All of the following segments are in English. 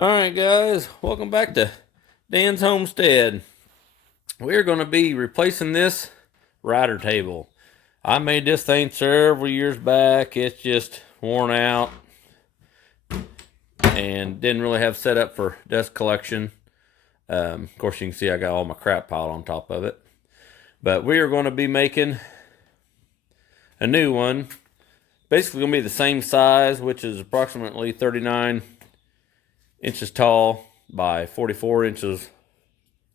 Alright guys, welcome back to Dan's Homestead. We're going to be replacing this rider table. I made this thing several years back. It's just worn out and didn't really have set up for dust collection. Of course you can see I got all my crap piled on top of it. But we are going to be making a new one. Basically going to be the same size, which is approximately 39 inches tall by 44 inches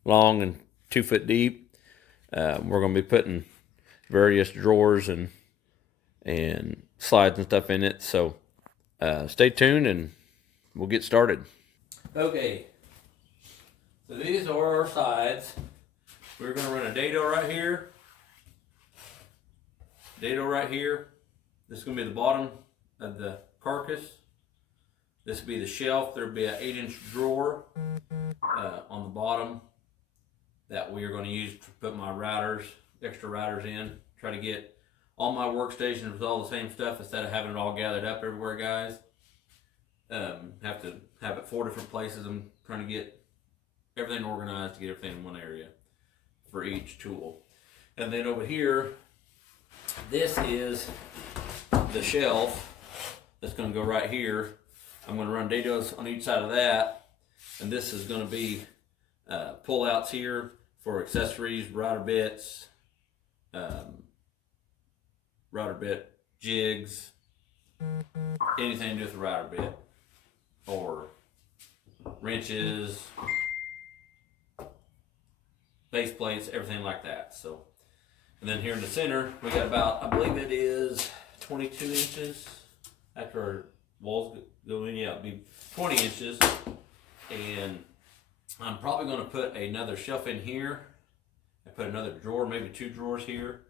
long and 2 foot deep. We're going to be putting various drawers and slides and stuff in it. So stay tuned and we'll get started. Okay, so these are our sides. We're going to run a dado right here, dado right here. This is going to be the bottom of the carcass. This will be the shelf. There'll be an 8-inch drawer on the bottom that we are going to use to put my routers, extra routers in. Try to get all my workstations with all the same stuff instead of having it all gathered up everywhere, guys. Have to have it 4 different places. I'm trying to get everything organized to get everything in one area for each tool. And then over here, this is the shelf that's going to go right here. I'm going to run dados on each side of that, and this is going to be pull-outs here for accessories, router bits, router bit jigs, anything to do with the router bit, or wrenches, base plates, everything like that. So, and then here in the center, we got about, I believe it is 22 inches after our walls go in. Yeah, it'll be 20 inches. And I'm probably going to put another shelf in here. I put another drawer, maybe 2 drawers here.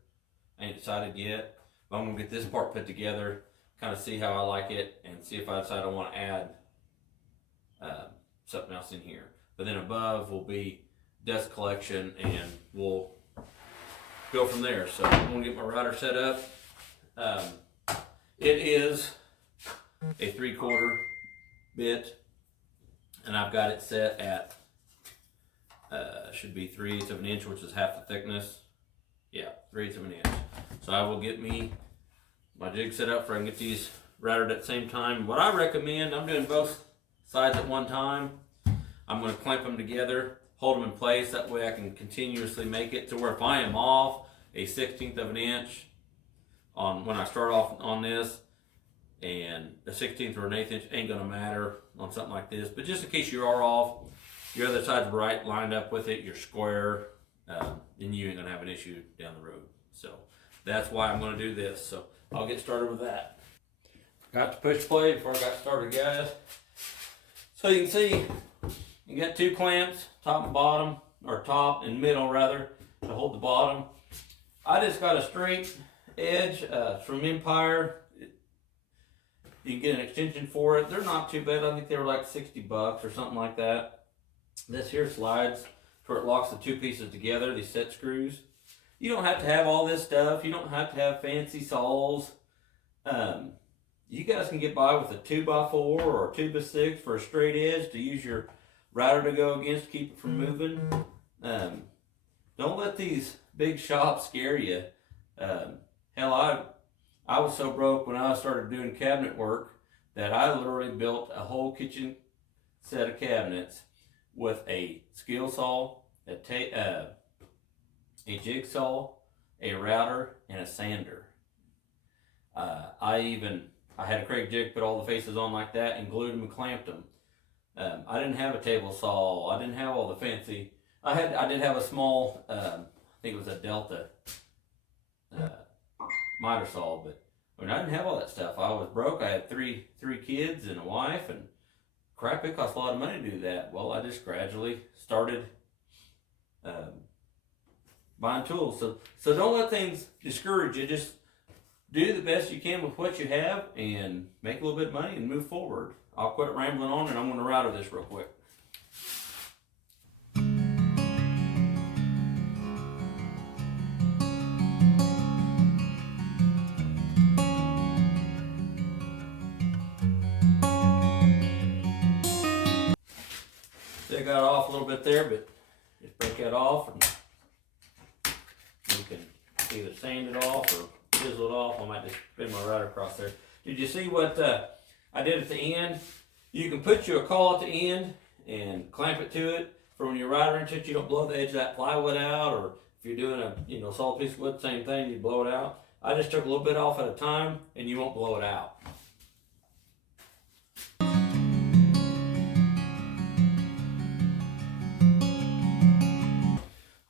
I ain't decided yet. But I'm going to get this part put together, kind of see how I like it, and see if I decide I want to add something else in here. But then above will be dust collection, and we'll go from there. So I'm going to get my router set up. It is a 3/4 bit, and I've got it set at should be 3/8 of an inch, which is half the thickness. Yeah, 3/8 of an inch. So I will get me my jig set up for I can get these routed at the same time. What I recommend, I'm doing both sides at one time. I'm going to clamp them together, hold them in place. That way I can continuously make it to where if I am off a 1/16 of an inch on when I start off on this, and a 1/16 or an 1/8 inch ain't gonna matter on something like this. But just in case you are off, your other side's right, lined up with it, you're square, then you ain't gonna have an issue down the road. So that's why I'm gonna do this. So I'll get started with that. Got the push plate before I got started, guys. So you can see, you got 2 clamps, top and bottom, or top and middle rather, to hold the bottom. I just got a straight edge from Empire. You can get an extension for it. They're not too bad. I think they were like $60 or something like that. This here slides to where it locks the 2 pieces together, these set screws. You don't have to have all this stuff. You don't have to have fancy saws. You guys can get by with a 2x4 or a 2x6 for a straight edge to use your router to go against, keep it from moving. Don't let these big shops scare you. Hell, I was so broke when I started doing cabinet work that I literally built a whole kitchen set of cabinets with a skill saw, a jigsaw, a router, and a sander. I had a Craig jig, put all the faces on like that and glued them and clamped them. I didn't have a table saw. I didn't have all the fancy. I did have a small, I think it was a Delta miter saw, but when I didn't have all that stuff, I was broke. I had three kids and a wife, and crap, it cost a lot of money to do that. Well, I just gradually started buying tools. So don't let things discourage you. Just do the best you can with what you have and make a little bit of money and move forward. I'll quit rambling on, and I'm going to router this real quick. See, I got off a little bit there, but just break that off and you can either sand it off or chisel it off. I might just spin my router across there. Did you see what I did at the end? You can put you a caul at the end and clamp it to it for when you're router into it, you don't blow the edge of that plywood out, or if you're doing a solid piece of wood, same thing, you blow it out. I just took a little bit off at a time and you won't blow it out.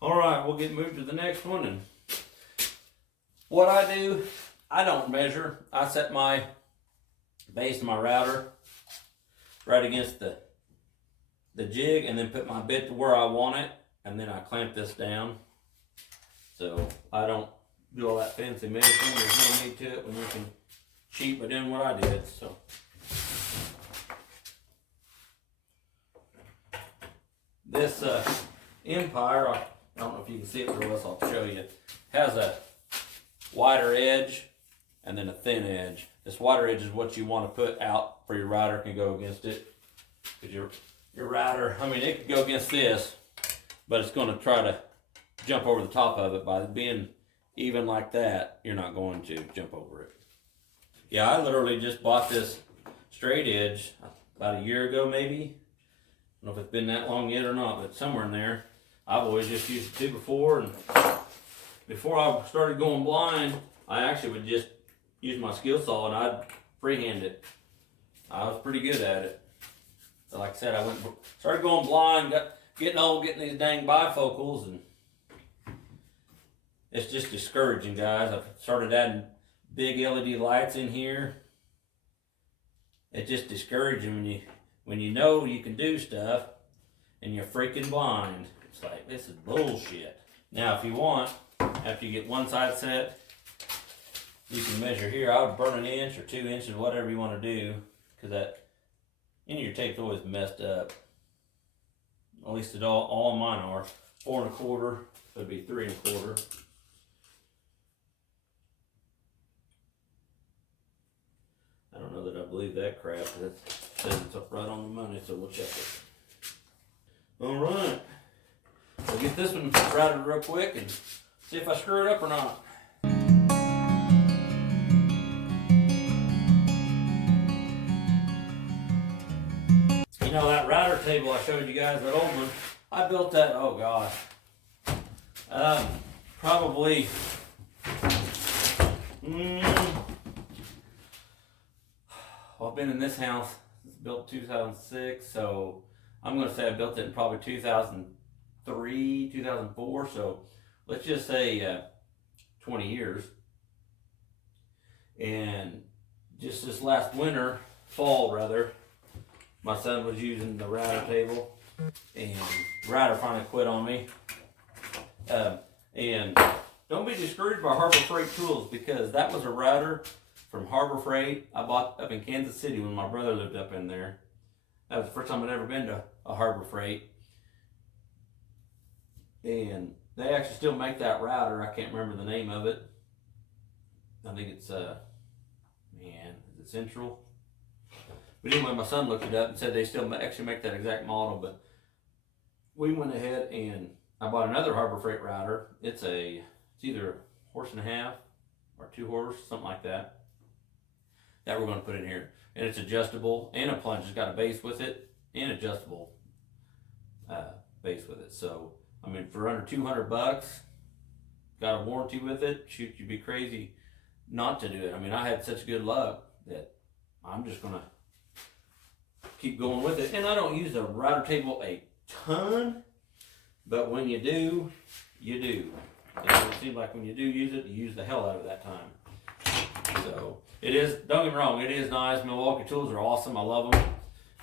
Alright, we'll get moved to the next one. And what I do, I don't measure. I set my base of my router right against the jig and then put my bit to where I want it, and then I clamp this down. So I don't do all that fancy measuring. There's no need to it when you can cheat by doing what I did. So this Empire, I don't know if you can see it real well, so I'll show you, has a wider edge and then a thin edge. This wider edge is what you want to put out for your router can go against it. Because your router, I mean, it could go against this, but it's going to try to jump over the top of it. By being even like that, you're not going to jump over it. Yeah, I literally just bought this straight edge about a year ago, maybe. I don't know if it's been that long yet or not, but somewhere in there. I've always just used it too before, and before I started going blind, I actually would just use my skill saw and I'd freehand it. I was pretty good at it. So like I said, I started going blind, getting old, getting these dang bifocals, and it's just discouraging, guys. I've started adding big LED lights in here. It's just discouraging when you know you can do stuff and you're freaking blind. It's like, this is bullshit. Now, if you want, after you get one side set, you can measure here. I would burn 1 inch or 2 inches, whatever you want to do, because that end of your tape's always messed up. At least all mine are. 4 1/4, so it'd be 3 1/4. I don't know that I believe that crap. It says it's up right on the money, so we'll check it. All right. We'll get this one routed real quick and see if I screw it up or not. You know, that router table I showed you guys, that old one, I built that, oh gosh, probably, well, I've been in this house, it's built 2006, so I'm going to say I built it in probably 2003, 2004, so let's just say 20 years. And just this last fall rather, my son was using the router table, and the router finally quit on me. And don't be discouraged by Harbor Freight tools, because that was a router from Harbor Freight I bought up in Kansas City when my brother lived up in there. That was the first time I'd ever been to a Harbor Freight. And they actually still make that router. I can't remember the name of it. I think it's, is it Central? But anyway, my son looked it up and said they still actually make that exact model. But we went ahead and I bought another Harbor Freight router. It's either a 1.5 horse or 2 horse, something like that. That we're going to put in here. And it's adjustable and a plunge. It's got a base with it and adjustable base with it. So, I mean, for under $200, got a warranty with it. Shoot, you'd be crazy not to do it. I mean, I had such good luck that I'm just going to keep going with it. And I don't use the router table a ton, but when you do, you do. And it seems like when you do use it, you use the hell out of that time. So, it is, don't get me wrong, it is nice. Milwaukee tools are awesome. I love them.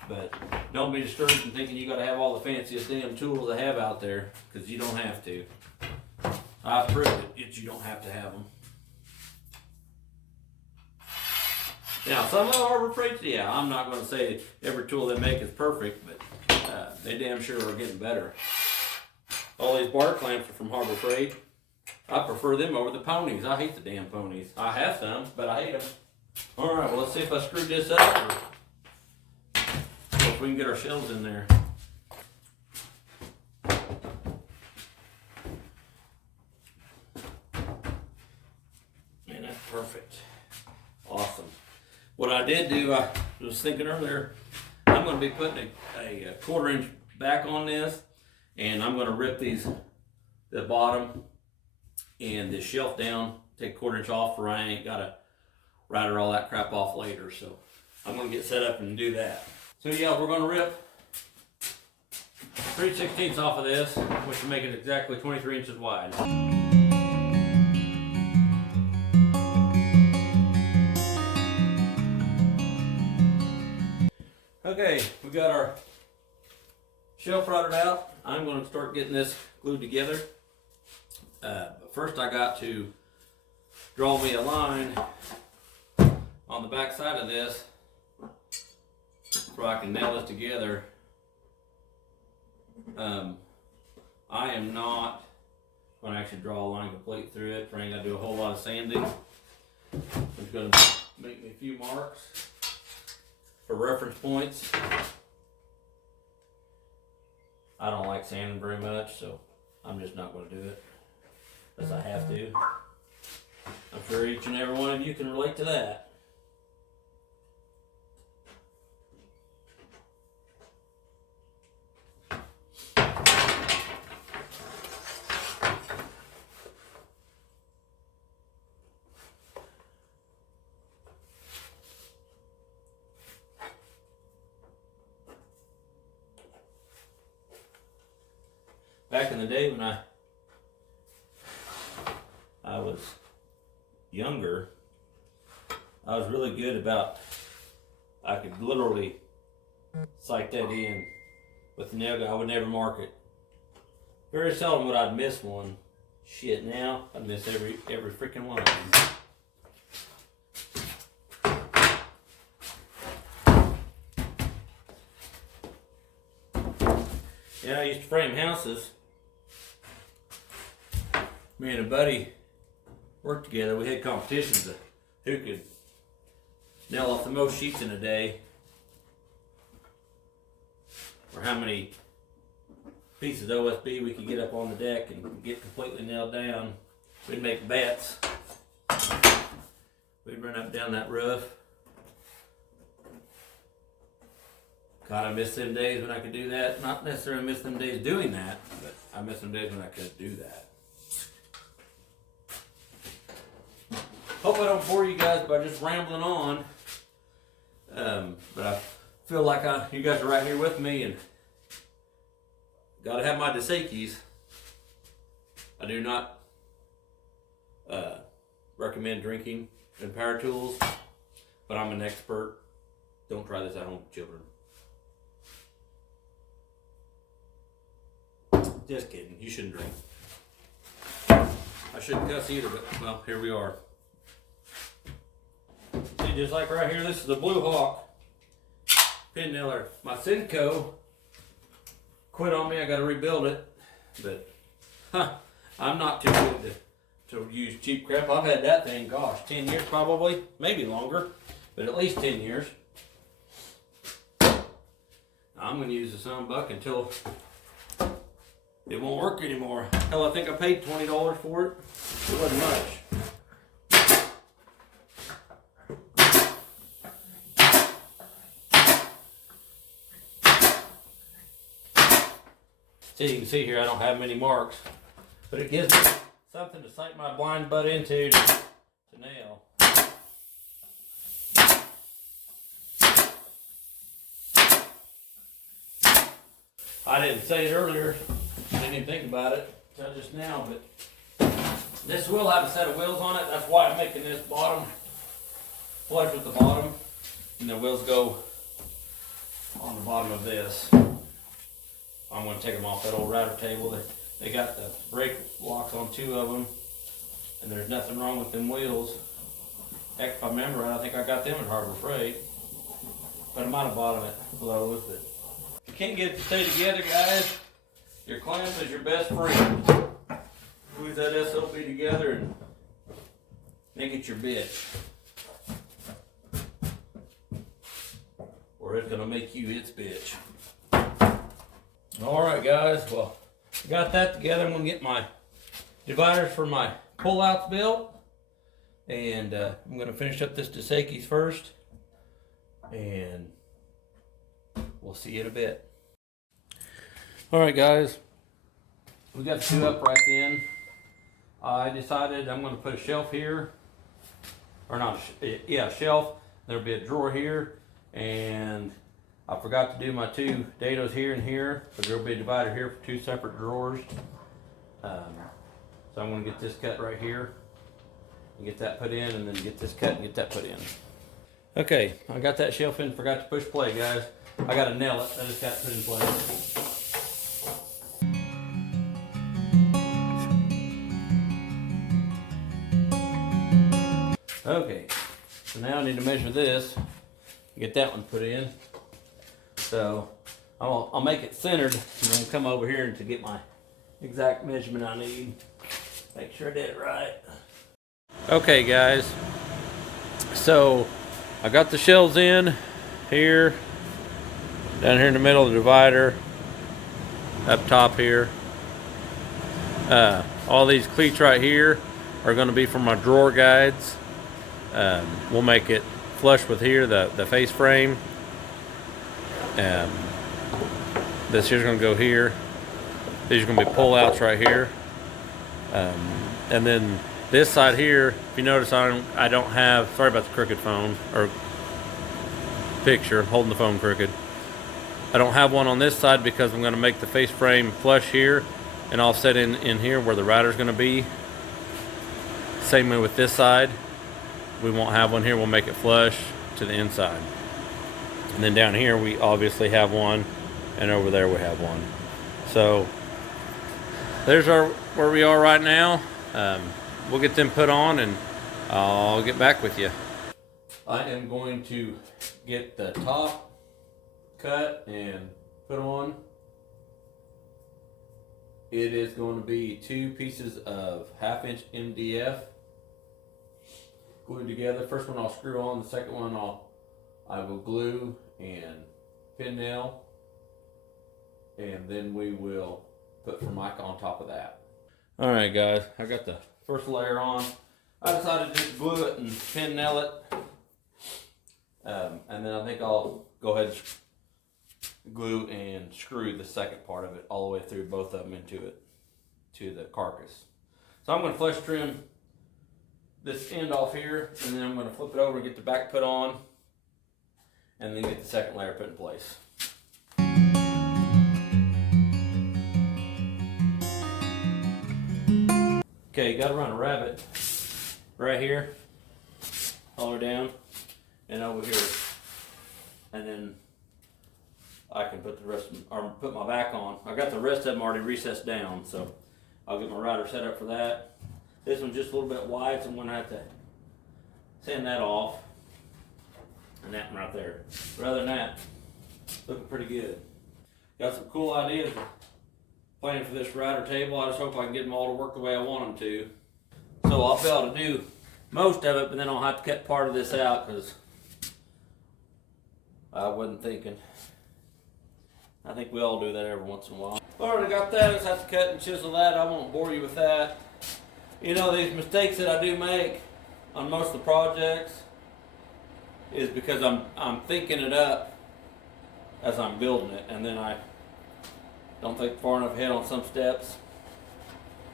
But don't be discouraged in thinking you got to have all the fanciest damn tools they have out there, because you don't have to. I've proved it, you don't have to have them. Now, some of the Harbor Freights, yeah, I'm not going to say every tool they make is perfect, but they damn sure are getting better. All these bar clamps are from Harbor Freight. I prefer them over the ponies. I hate the damn ponies. I have some, but I hate them. All right, well, let's see if I screwed this up, or if we can get our shelves in there. What I did do, I was thinking earlier, I'm going to be putting a 1/4 inch back on this, and I'm going to rip the bottom and this shelf down, take 1/4 inch off, or I ain't got to router all that crap off later. So I'm going to get set up and do that. So yeah, we're going to rip 3/16 off of this, which will make it exactly 23 inches wide. Okay, we got our shelf routed out. I'm going to start getting this glued together. But first I got to draw me a line on the back side of this so I can nail this together. I am not going to actually draw a line complete through it, so I ain't got to do a whole lot of sanding. I'm just going to make me a few marks for reference points. I don't like sanding very much, so I'm just not going to do it unless I have to. I'm sure each and every one of you can relate to that. Back in the day when I was younger, I was really good about, I could literally sight that in with the nail gun. I would never mark it. Very seldom would I miss one. Shit, now I miss every freaking one of them. Yeah, I used to frame houses. Me and a buddy worked together. We had competitions of who could nail off the most sheets in a day, or how many pieces of OSB we could get up on the deck and get completely nailed down. We'd make bets. We'd run up and down that roof. God, I miss them days when I could do that. Not necessarily miss them days doing that, but I miss them days when I could do that. Hope I don't bore you guys by just rambling on. But I feel like you guys are right here with me, and gotta have my Desekis. I do not recommend drinking and power tools, but I'm an expert. Don't try this at home, children. Just kidding, you shouldn't drink. I shouldn't cuss either, but well, here we are. See, just like right here, this is a Blue Hawk pin nailer. My Senko quit on me, I gotta rebuild it, but I'm not too good to use cheap crap. I've had that thing, gosh, 10 years probably, maybe longer, but at least 10 years. I'm gonna use the sunbuck until it won't work anymore. Hell, I think I paid $20 for it. It wasn't much. So you can see here I don't have many marks, but it gives me something to sight my blind butt into to nail. I didn't say it earlier, I didn't even think about it until just now, but this will have a set of wheels on it. That's why I'm making this bottom flush with the bottom, and the wheels go on the bottom of this. I'm going to take them off that old router table. They got the brake locks on 2 of them, and there's nothing wrong with them wheels. Heck, if I remember right, I think I got them at Harbor Freight, but I might have bought them at Lowe's. But if you can't get it to stay together, guys, your clamp is your best friend. Squeeze that SOP together and make it your bitch, or it's going to make you its bitch. Alright guys, well, I got that together. I'm going to get my dividers for my pullouts built, and I'm going to finish up this Desekis first. and we'll see you in a bit. All right, guys, we got the two uprights in. I decided I'm going to put a shelf here, or not, a shelf. There'll be a drawer here, and I forgot to do my two dados here and here, but there'll be a divider here for two separate drawers. So I'm going to get this cut right here, and get that put in, and then get this cut and get that put in. Okay, I got that shelf in, forgot to push play, guys. I got to nail it, I just got to put in place. Okay, so now I need to measure this, get that one put in. So I'll make it centered, and then we'll come over here to get my exact measurement I need. Make sure I did it right. Okay, guys, so I got the shelves in here, down here in the middle of the divider, up top here. All these cleats right here are going to be for my drawer guides. We'll make it flush with here, the face frame. This here's going to go here. These are going to be pull outs right here. And then this side here, if you notice, I don't have, sorry about the crooked phone or picture, holding the phone crooked. I don't have one on this side because I'm going to make the face frame flush here and offset in here where the rider's going to be. Same way with this side. We won't have one here, we'll make it flush to the inside. And then down here we obviously have one, and over there we have one. So there's where we are right now. We'll get them put on and I'll get back with you. I am going to get the top cut and put on. It is going to be 2 pieces of 1/2 inch MDF glued together. First one I'll screw on, the second one I will glue and pin nail, and then we will put Formica on top of that. Alright, guys, I got the first layer on. I decided to just glue it and pin nail it, and then I think I'll go ahead and glue and screw the second part of it all the way through, both of them into it, to the carcass. So I'm going to flush trim this end off here, and then I'm going to flip it over and get the back put on, and then get the second layer put in place. Okay, you got to run a rabbet right here, all the way down, and over here, and then I can put the rest of them, or put my back on. I got the rest of them already recessed down, so I'll get my rider set up for that. This one's just a little bit wide, so I'm going to have to sand that off. And that one right there. But other than that, looking pretty good. Got some cool ideas planning for this rider table. I just hope I can get them all to work the way I want them to. So I'll be able to do most of it, but then I'll have to cut part of this out because I wasn't thinking. I think we all do that every once in a while. Alright, I got that. I just have to cut and chisel that. I won't bore you with that. You know, these mistakes that I do make on most of the projects is because I'm thinking it up as I'm building it, and then I don't think far enough ahead on some steps,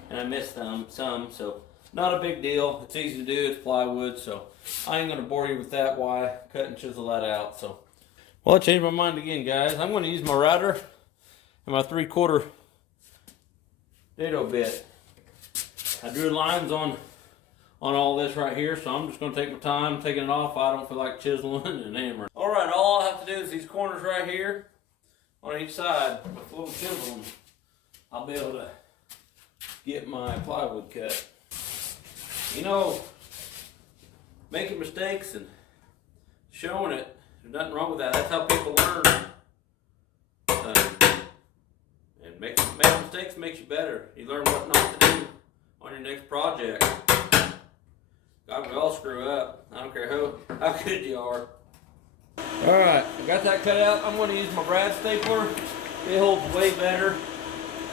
and I miss some, so not a big deal. It's easy to do, it's plywood, so I ain't gonna bore you with that, why cut and chisel that out. So, well, I changed my mind again, guys. I'm gonna use my rider and my 3/4 dado bit. I drew lines on all this right here, so I'm just going to take my time taking it off. I don't feel like chiseling and hammering. Alright, all I have to do is these corners right here on each side with a little chisel, and I'll be able to get my plywood cut. You know, making mistakes and showing it, there's nothing wrong with that. That's how people learn. And making mistakes makes you better. You learn what not to do on your next project. God, we all screw up. I don't care how good you are. Alright, I got that cut out. I'm going to use my brad stapler. It holds way better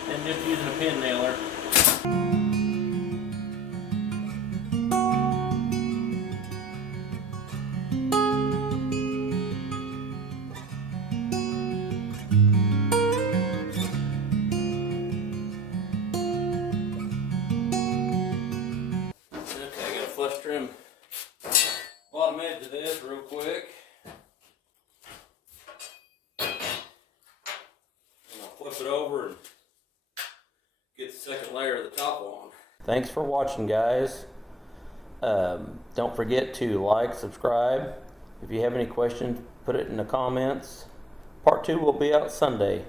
than just using a pin nailer. let's trim bottom edge of this real quick. And I'll flip it over and get the second layer of the top on. Thanks for watching, guys. Don't forget to like, subscribe. If you have any questions, put it in the comments. Part 2 will be out Sunday.